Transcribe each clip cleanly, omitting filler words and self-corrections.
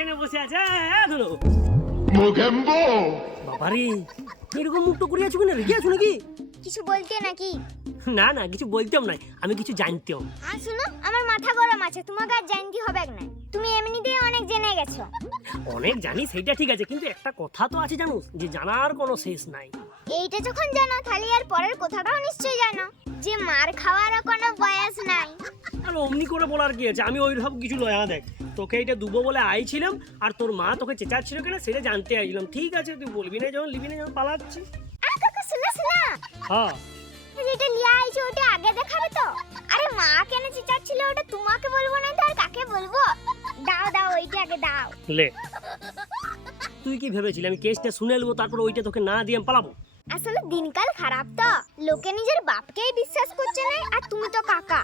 এখানে বসে আছে ধরো মোগেম্বো বাবারে এরকম মুক্ত করে আছো কেন রেগে আছো নাকি কিছু বলতে নাকি? না না কিছু বলতাম না আমি কিছু জানতাম আর শুনো, আমার মাথা গরম আছে, তোমাকে আর জানতে হবে না। তুমি এমনিতেই অনেক জেনে গেছো। অনেক জানি সেইটা ঠিক আছে কিন্তু একটা কথা তো আছে জানো যে জানার কোনো শেষ নাই এইটা যখন জানো তাহলে আর পরের কথাটাও নিশ্চয়ই জানো যে মার খাওয়ারও কোনো বয়স নাই। আর অমনি করে বলার কি আছে আমি ওইরকম কিছু লয়া দেখ তোকে এটা দুবো বলে আইছিলাম আর তোর মা তোকে চেঁচাচ্ছিল কেন সেটা জানতে আইছিলাম ঠিক আছে তুই বলবি না যখন লিবি না যখন পালাচ্ছি আর কাকু শোনা হ্যাঁ যেটা লিয়া আইছো ওটা আগে দেখাবে তো। আরে মা কেন চিচাচ্ছিল ওটা তোমাকে বলবো না তো আর কাকে বলবো? দাও দাও ওইটা আগে দাও। লে তুই কি ভেবেছিলি আমি কেসটা শুনে নেবো তারপর ওইটা তোকে না দিয়ে আমি পালাবো আসলে দিনকাল খারাপ তো, লোকে নিজের বাপকেই বিশ্বাস করছে না আর তুমি তো কাকা।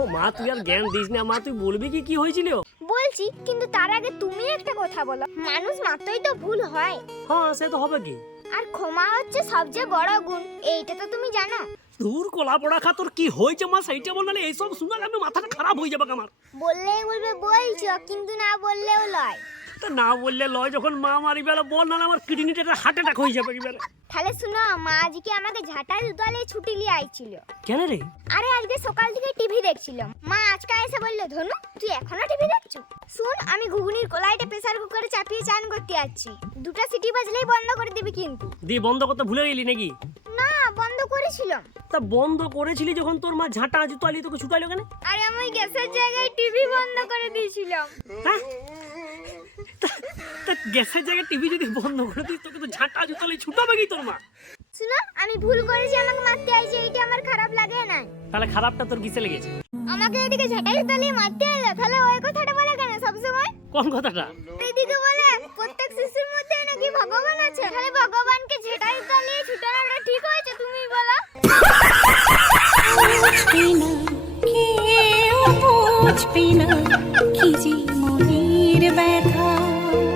ও মা তুই আর জ্ঞান দিস না মা তুই বলবি কি কি হয়েছিল বলছি কিন্তু তার আগে তুমি একটা কথা বলো, মানুষ মাত্রই তো ভুল হয় হ্যাঁ সে তো হবে কি আর ক্ষমা হচ্ছে সবচেয়ে বড় গুণ, এইটা তো তুমি জানো। দূর কলা পড়া খা তোর কি হয়েছে মা সেইটা বল নালে এইসব শুনলে আমি মাথাটা খারাপ হয়ে যাবে আমার বললেই বলবে বলছো, কিন্তু না বললেও লয়। তা না বললে লয় যখন মা মারিবে বল নালে আমার কিডনিটা হার্ট অ্যাটাক হয়ে যাবে এবারে তাহলে শুনো, মা আজকে আমাকে ঝাঁটা জুতালে ছুটি নিয়ে আইছিল। কেন রে আরে আজকে সকাল থেকে টিভি দেখছিলাম, মা আজকে এসে বললো ধনু তুই এখনো টিভি দেখছো? শুন, আমি ঘুগনির কলাইটা প্রেসার কুকারে চাপিয়ে চান করতে যাচ্ছি, দুটো সিটি বাজলেই বন্ধ করে দিবি কিন্তু। দিয়ে বন্ধ করতে ভুলে গেলি নাকি না, বন্ধ করেছিলাম। তা বন্ধ করেছিলি যখন তোর মা ঝাঁটা জুতালি তোকে ছুটাইলো কেন আরে আমি গ্যাসের জায়গায় টিভি বন্ধ করে দিয়েছিলাম। হ্যাঁ তা গ্যাসের জায়গায় টিভি যদি বন্ধ করে দিস তোকে তো ঝাঁটা জুতালি ছুটাবে কি তোর মা শুনো, আমি ভুল করেছি, আমাকে মারতে আইছে, এইটা আমার খারাপ লাগে না। তাহলে খারাপটা তোর কিসে লেগেছে আমাকে এদিকে ঝাঁটা জুতালে মারতে এলো, তাহলে ওই কথাটা বলে কেন সবসময়? কোন কথাটা এদিকে বলে প্রত্যেক শিশুর মধ্যে নাকি ভগবান আছে, তাহলে ভগবানকে ঝাঁটা জুতালে ছুটানোটা ঠিক হয়েছে? তুমি বলো। मुझ पे ना कीजिए